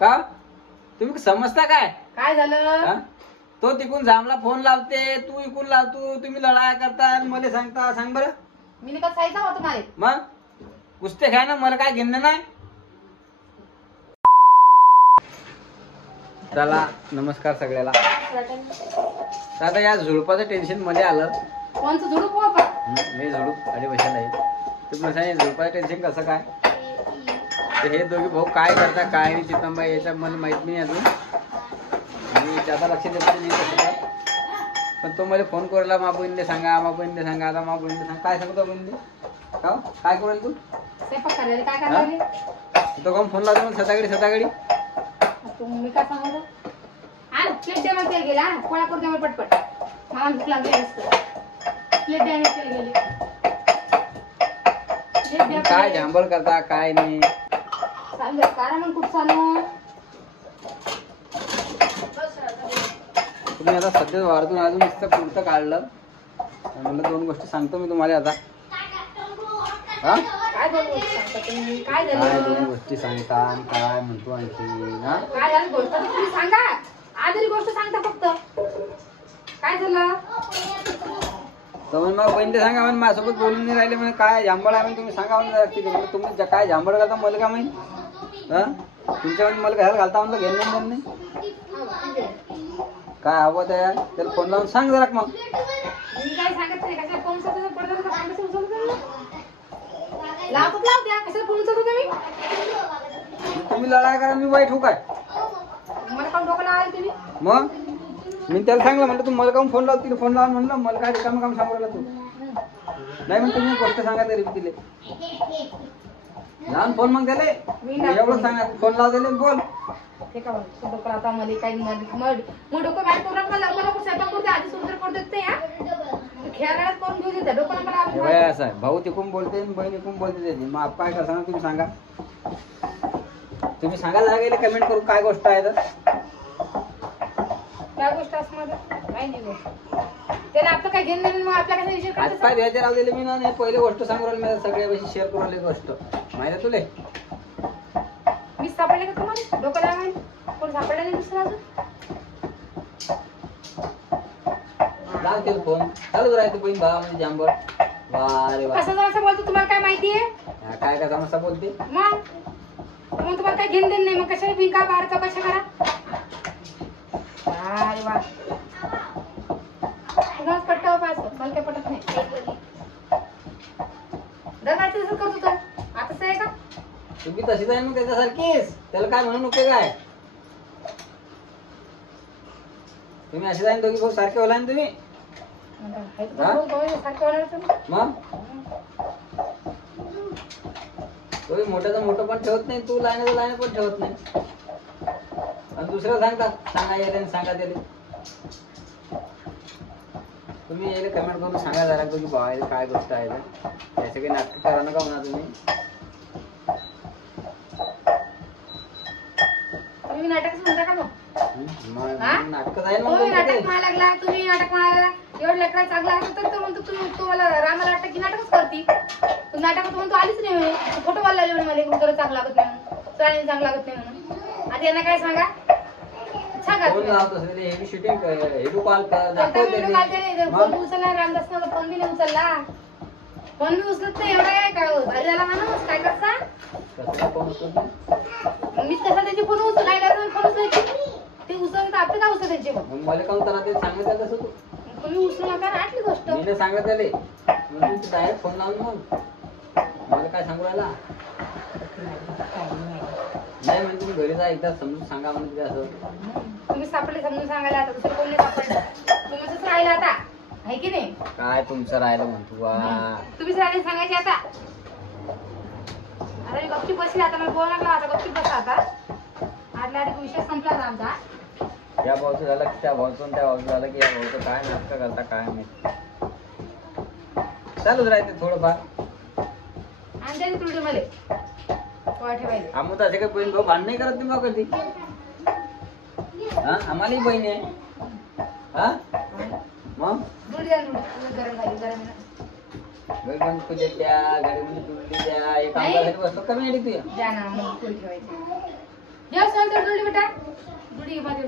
का तुम्ही समजता काय काय झालं? तो तिकून जामला फोन लावते, तू इकून लावतो, तुम्ही लढाया करता आणि मला सांगता. सांग बरं मी कसं सांगितलं होतं तुम्हाला? मग कुस्ते खाय ना, मला काय घेणं नाही. चला नमस्कार सगळ्याला. आता या झुडपाचं टेन्शन मध्ये आलं. कोणचं झुडूप बाबा? मी झुडूप अरे बशाला आहे. तुम्ही सांगितलं झुडपाचं टेन्शन कसं काय? तर हे दोघे भाऊ काय करता काय नाही चितंबा यायचा मला माहित नाही अजून. मी त्याचा लक्ष देत नाही कसं. पण तो मला फोन करायला मा बहिणीने सांगा, मा बहिणीने सांगा. आता मा बहिणीने सांगा काय सांगतो बहिणीने? का काय करेल तू? स्वयंपाक करायला काय करायला? तो काम फोन लावतो मग सतागडी तुम्ही काय सांगतो? हा प्लेट द्या मग तेल गेला. पोळ्या करून द्या पटपट. मला भूक लागली असतं. प्लेट द्या आणि तेल गेले. काय झांबळ करता काय नाही चालू काय मग खूप चालू. तुम्ही आता सध्या वाढतून अजून नुसतं पुरतं काढलं. मला दोन गोष्टी सांगतो मी तुम्हाला आता. काय दोन गोष्टी सांगता तुम्ही? काय काय झालं? दोन गोष्टी सांगता आणि काय म्हणतो आणखी ना? काय झालं गोष्ट तुम्ही सांगा. आजरी गोष्ट सांगता फक्त. काय झालं? तर मग बहिणी सांगा म्हणे माझ्यासोबत बोलून नाही राहिले म्हणे काय झांबळ आहे म्हणे तुम्ही सांगा म्हणे तुम्ही काय झांबळ करता मला काय माहिती. तुमच्यामध्ये मला घरात घालता म्हणलं घेणं नाही. काय हवं त्या त्याला फोन लावून सांग जरा मग. मी काय सांगत नाही. कशा फोन उचलतो पडतो का काम कसं उचलतो? लावतो लाव द्या. कशाला फोन उचलतो तुम्ही? तुम्ही लढाई करा मी वाईट होऊ काय? मला कोण डोकं लावायला तुम्ही? मग मी त्याला सांगलं म्हणलं तू मला काऊन फोन लावतो तिला फोन लावून म्हणलं मला काय रिकाम काम सांगू राहिला तू. नाही म्हणतो तुम्ही गोष्ट सांगा तरी तिले लहान फोन मग त्याले एवढं सांगा फोन लाव दिले बोल. ते का डोकं आता मला काही मग डोकं बाहेर करून मला लवकर स्वयंपाक करते आधी सुंदर करते ते. खेळायला कोण घेऊन येते डोकं मला असं आहे भाऊ तिकून बोलते बहीण इकून बोलते त्याची मग आप काय करता तुम्ही सांगा. तुम्ही सांगा जरा गेले कमेंट करू काय गोष्ट आहे तर. काय गोष्ट असणार काय नाही गोष्ट त्याला आपलं काय घेणं नाही. मग आपल्या काय विषय आज काय द्यायचे राहू दिले मी ना पहिले गोष्ट सांगू राहिले मी सगळ्या शेअर करू राहिले गोष्ट माहिती आहे तुले. मी सापडले का तुम्हाला डोकं लावायला? कोण सापडलं नाही दुसरं अजून? लागते फोन चालू राहते बहीण भावा म्हणजे जांभळ वारे वा. कसं असं बोलतो तुम्हाला काय माहिती आहे? काय का समस्या बोलते मग तुम्हाला काय घेणं देणं नाही. मग कशाला बिनका बाहेर चौकशी करा. अरे वा तुलाच पट्टा पाहिजे मला काय पटत नाही. दगाचं असं करतो तर आताच आहे का? तुम्ही तशीच आहे मग त्याच्यासारखीच त्याला काय म्हणू नको काय. तुम्ही अशी जाईन दोघी भाऊ सारखे होला ना तुम्ही. मग तुम्ही मोठ्याचं मोठं पण ठेवत नाही तू लहानाचं लहान पण ठेवत नाही. आणि दुसरं सांगतात सांगा यायला सांगा त्याला. तुम्ही यायला कमेंट करून सांगा जरा की भावा काय गोष्ट आहे त्याचं काही नाटक करा नका म्हणा तुम्ही. तुम्ही नाटकच म्हणता का मग? नाटक आहे तुम्ही नाटक म्हणायला लागला. तुम्ही नाटक म्हणायला एवढं लेकरा चांगला आहे तर म्हणतो तुम्हाला रामाला वाटतं की नाटकच करती. नाटकात म्हणतो आलीच नाही म्हणे. फोटो वाला आले म्हणे मला जरा चांगलं लागत नाही म्हणून चांगलं चांगलं लागत नाही म्हणून. आता यांना काय सांगा सांगा फोन उचलला रामदास फोन बी नाही उचलला. फोन बी उचलत नाही एवढा आहे काय भारी झाला माणूस काय करता. मीच कसा त्याचे फोन उचल काय करायचं फोन उचलायचे ते उचलत आपलं काय उचल त्यांचे मग मला काऊन करा ते सांगितलं कसं तू तुम्ही उचलू नका ना आटली गोष्ट. मी सांगत त्याले तू डायरेक्ट फोन लावून मग मला काय सांगू राहिला. नाही म्हणजे तुम्ही घरी जा एकदा समजून सांगा म्हणजे असं. तुम्ही सापडले समजून सांगायला आता दुसरं कोणी सापडलं तुम्हीच राहिलं आता आहे की नाही. काय तुमचं राहिलं म्हणतो तुम्हीच राहिले सांगायचे आता. आता मी गप्पी बसली आता मला बोलायला लागला आता गप्पी बसा आता. आटल्या आधी विषय संपला ना आमचा. या भाऊचं झालं की त्या भाऊचं त्या भाऊचं झालं की या भाऊचं काय नाटक करता काय नाही चालूच राहते थोडंफार. आणि त्याने तुरडी मला ठेवायला आम्ही असे काही बहीण भाऊ भांडण नाही करत तुम्ही कधी. हा आम्हालाही बहीण आहे. हा मग गरम झाली गरम गरीब तुझ्या त्या गाडीमध्ये तुरडी द्या एक आमच्यासाठी वस्तू कमी आली तुझ्या. द्या ना मग ठेवायची जेव्हा सांग तर दुडी बेटा दुडी घे माझी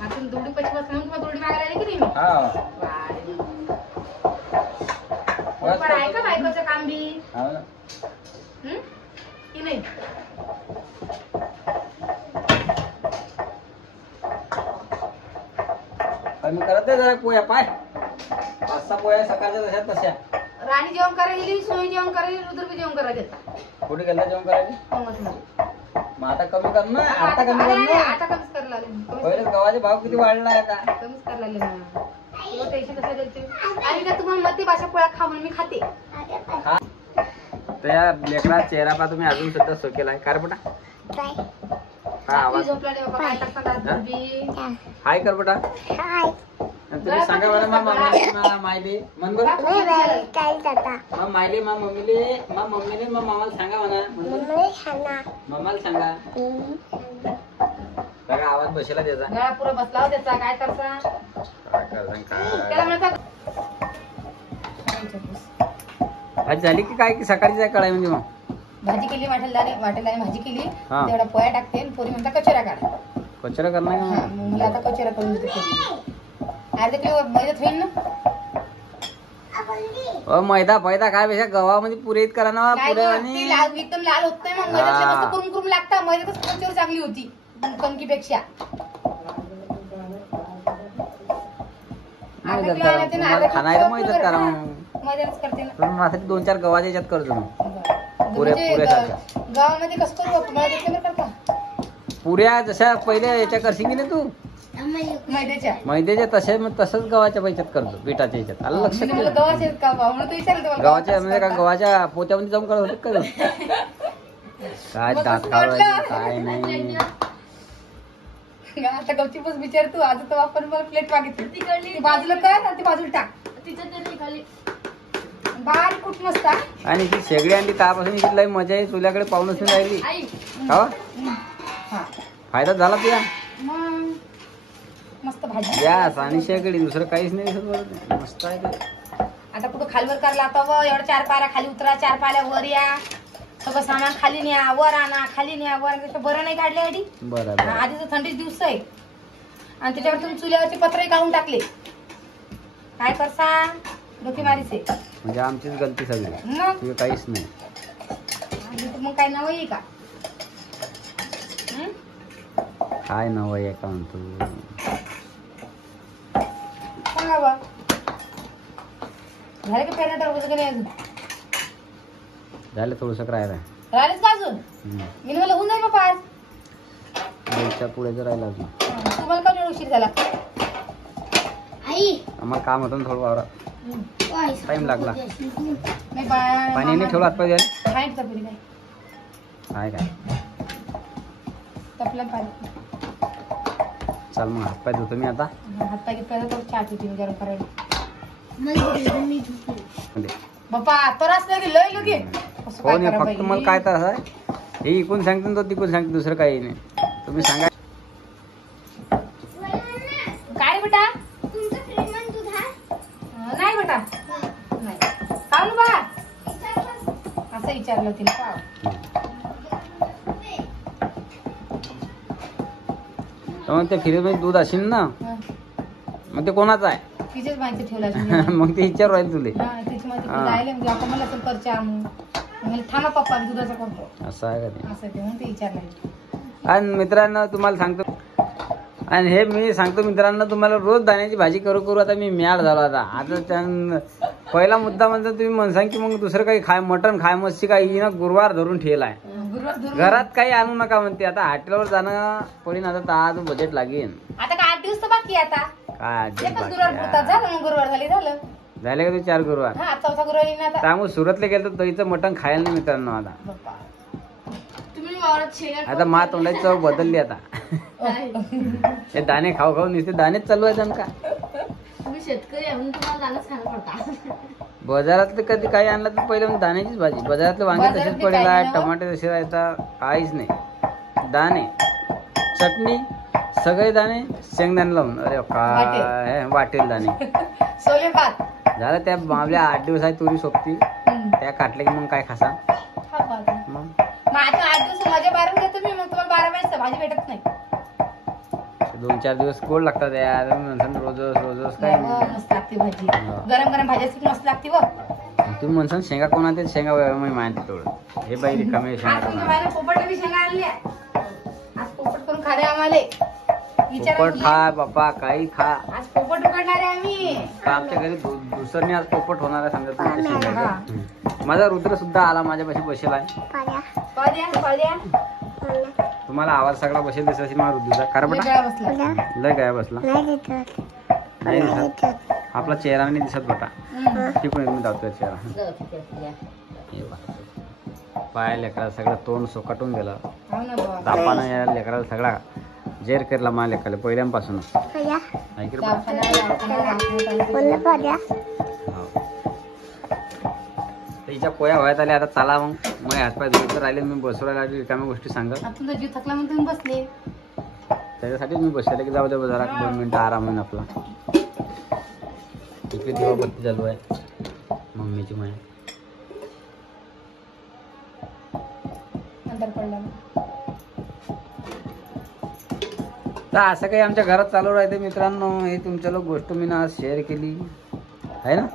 आता दुडी पचपस म्हणून तुम्हाला दुडी मागायला आली की नाही मी पण आहे का बायकोचं काम बी की नाही कमी करत नाही जरा पोया पाय 5-6 पोया सकाळच्या तशा तशा राणी जेवण करायला गेली सोयी जेवण करायला गेली रुद्र बी जेवण करायला गेला कुठे गेला जेवण करायला मग आता कमी कर ना आता कमी कर ना आता कमीच करायला लागले पहिले गव्हाचे भाव किती वाढला आहे आता कमीच करायला लागले ना टेन्शन कसं द्यायचं आणि का तुम्हाला मध्य भाषा पोळ्या खा म्हणून मी खाते त्या लेकरा चेहरा पा तुम्ही अजून सुद्धा सोकेला आहे कार बेटा हा आवाज झोपला नाही बाबा काय करता हाय कर बेटा तुम्ही सांगा बरं मा मम्मीला मायली मन बरं मा मायली मा मम्मीले मा मामाला सांगा म्हणा मम्माला सांगा बघा आवाज बसेला त्याचा गळा पुरा बसला हो त्याचा काय करता त्याला म्हणतात आज झाली की काय की सकाळीच आहे कळाय म्हणजे मग भाजी केली वाटेलदारी भाजी केली हा. तेवढा पोळ्या टाकते आणि पोरी म्हणता कचोऱ्या काढ कचरा करणार का मुलं आता कचोऱ्या करून देते अर्धा किलो मैद्यात होईल ना मैदा पैदा काय पेक्षा गव्हामध्ये पुरेत करा ना काय पुरे गं, आणि ती लाल एकदम लाल होत नाही मग मैद्यातले हा. मस्त कुरुम कुरुम लागतात मैद्यातच कचोरी चांगली होती कणकीपेक्षा अर्धा किलो आणायचे ना, अर्धा किलो खाणार मैदात पुरं करा हा. मग मैद्यातच करते ना पण माझ्यासाठी 2-4 गव्हाच्या याच्यात करतो मग पुऱ्या म्हणजे पुऱ्यासारख्या गावामध्ये कसं करू आपण मैद्यातले करता पुऱ्या जशा पहिले याच्या करशील की नाही तू मैद्याच्या मैद्याच्या तसे मग तसंच गव्हाच्या पैशात करतो पिठाच्या याच्यात आलं लक्षात म्हणजे मला ठेव. गव्हाचे आहेत का भाऊ म्हणून तू विचारलं तुम्हाला गव्हाच्या म्हणजे का गव्हाच्या पोत्यामध्ये जाऊन करत होते का तू? काय मग दात कसं खावरायचे, वाटलं? काय नाही आता गपची विचार तू आज तर आपण मला प्लेट मागितली ती बाजूला कर आणि ती बाजूला टाक बारीक कुठ नसता आणि ती शेगडी आणली त्यापासून इथला मजा आहे तुझ्याकडे पाहूनच नाही राहिली हो हा फायदा झाला तुझ्या मग मस्त भाजी गॅस आणि शेगडी दुसरं काहीच नाही दिसत बरं ते. मस्त आहे ते. आता कुठं खालवर करला आता व एवढं 4 पायऱ्या खाली उतरा 4 पायऱ्या वर या सगळं सामान खाली न्या वर आणा खाली न्या वर आणा. बरं नाही काढले आधी बरं बरं आधी तर थंडीच दिवस आहे आणि त्याच्यावर तुम्ही चुल्यावरचे पत्रही काढून टाकले काय करसा डोकी मारीचे म्हणजे आमचीच गलती सगळी मग तुझं काहीच नाही आणि तर मग काय नाव आहे का हं? काय नवं आहे का म्हणतो सांगा बा झालं का पेरण्या तर की नाही अजून झालं थोडंसं राहिलं राहिलेच का अजून मी मला होऊन जाईल बाबा आज बेलच्या पुढेच राहिलं अजून तुम्हाला का वेळ उशीर झाला आम्हाला काम होतं ना थोडं वावरात टाइम लागला नाही पाणी नाही ठेवलं हातपाय द्यायला खायचं तपली नाही काय काय तपलं पाणी चल मग हातपाय धुतो मी आता हातपाय घेत पहिला तर चहा पिते मी गरम करायला म्हणजे बापा तरास नाही लय लोके कसं हो काय नाही करा फक्त मला काय तर असं आहे हे इकून सांगतो तो तिकून सांगतो दुसरं काही नाही तुम्ही सांगा काय रे बेटा नाही बेटा नाही सांग बा असं विचारलं तिला का तर मग त्या फ्रीजमध्ये दूध असेल ना मग ते कोणाचं आहे तिचेच माहिती ठेवला मग ते विचार राहील तुले तिची माहिती हा. राहिले म्हणजे आपण मला तर करच्या म्हणजे थांबा पप्पा मी दुधाचा करतो असं आहे का ते असं ते म्हणून ते विचारलं आणि मित्रांनो तुम्हाला सांगतो आणि हे मी सांगतो मित्रांनो तुम्हाला रोज दाण्याची भाजी करू करू आता मी म्याड झालो आता त्या पहिला मुद्दा म्हणजे तुम्ही म्हणसान की मग दुसरं काही खाय मटण खाय मच्छी काही ना गुरुवार धरून ठेवलाय घरात काही आणू नका म्हणते आता हॉटेलवर जाणं पडीन आता आज बजेट लागेल आता का 8 दिवस तर बाकी आहे आता काय एकच बाकी गुरुवार पुरतात आहे. झालं मग गुरुवार झाली झालं झाले का तू 4 गुरुवार हा चौथा गुरुवार येईन आता त्यामुळे सुरतला गेलं तर तरीचं मटण खायला नाही मित्रांनो आता बाप्पा. तुम्ही वावरात शेंगा आता मा तोंडाची चव बदलली आता हे दाणे खाऊ खाऊ नुसते दाणेच चालू आहेत का तुम्ही शेतकरी आहे म्हणून तुम्हाला दाणच खायला पडता बाजारातलं कधी काही आणलं तर पहिले मग दाण्याचीच भाजी बाजारातले वांगे बाजारातले तसेच पडेल काही आहे नाही हो. टमाटे तसे राहतात काहीच नाही दाणे चटणी सगळे दाणे शेंगदाणे लावून अरे काय वाटेल दाणे सोले भात झालं त्या आपल्या 8 दिवस आहे तुरी सोबती त्या काटले की मग काय खासा खा भात. मग मग आता 8 दिवस मजा मारून घेतो मी भाजी भेटत नाही. 2-4 दिवस गोड लागतात यार. म्हणसान रोज काय नाही व, मस्त लागते भाजी. गरम गरम भाजी असते की मस्त लागते व. तुम्ही म्हणसान शेंगा कोण आणते? शेंगा मी माहिती तेवढं. हे बाई रिकामे शेंगा आज कोण तुमच्या आणते? बाईला पोपट बी शेंगा आणल्या. आज पोपट करून खा रे आम्हाला. विचारा पोपट मुली. खा बापा, काही खा. आज पोपट उकडणार आहे आम्ही. का आमच्या घरी दुसऱ्याने आज पोपट होणार आहे समजा तुमच्या हा. शेंगाचं. माझा रुद्र सुद्धा आला माझ्यापाशी बसेल आहे. पाद्या. तुम्हाला आवाज सगळा बसेल दिसत असेल माझा रुद्रचा. कारण लय बेटा गळा बसला. लय काय बसला नाही दिसत. आपला चेहरा नाही दिसत बेटा. ती पण मी दावतोय चेहरा. हे पहा. पाय लेकरा सगळं तोंड सोकाटून गेलं. हो ना बाबा. तापानं या लेकराला सगळा जेर केला माझ्या लेकराला पहिल्यापासूनच. ऐक रे बेटा. हो. तर हिच्या पोया व्हायत आल्या. आता चला मग हातपाय धुत राहिले. मी बसवायला लागली रिकाम्या गोष्टी सांगत. आता तुमचा जीव थकला म्हणून तुम्ही बसले. त्याच्यासाठीच मी बसले की जाऊ दे जरा 2 मिनिटं आराम होईन आपला. इकडे दिवा बत्ती चालू आहे मम्मीची माय. नंतर पडला. तर असं काही आमच्या घरात चालू राहते मित्रांनो. हे तुमच्या लोक गोष्ट मी ना आज शेअर केली आहे ना.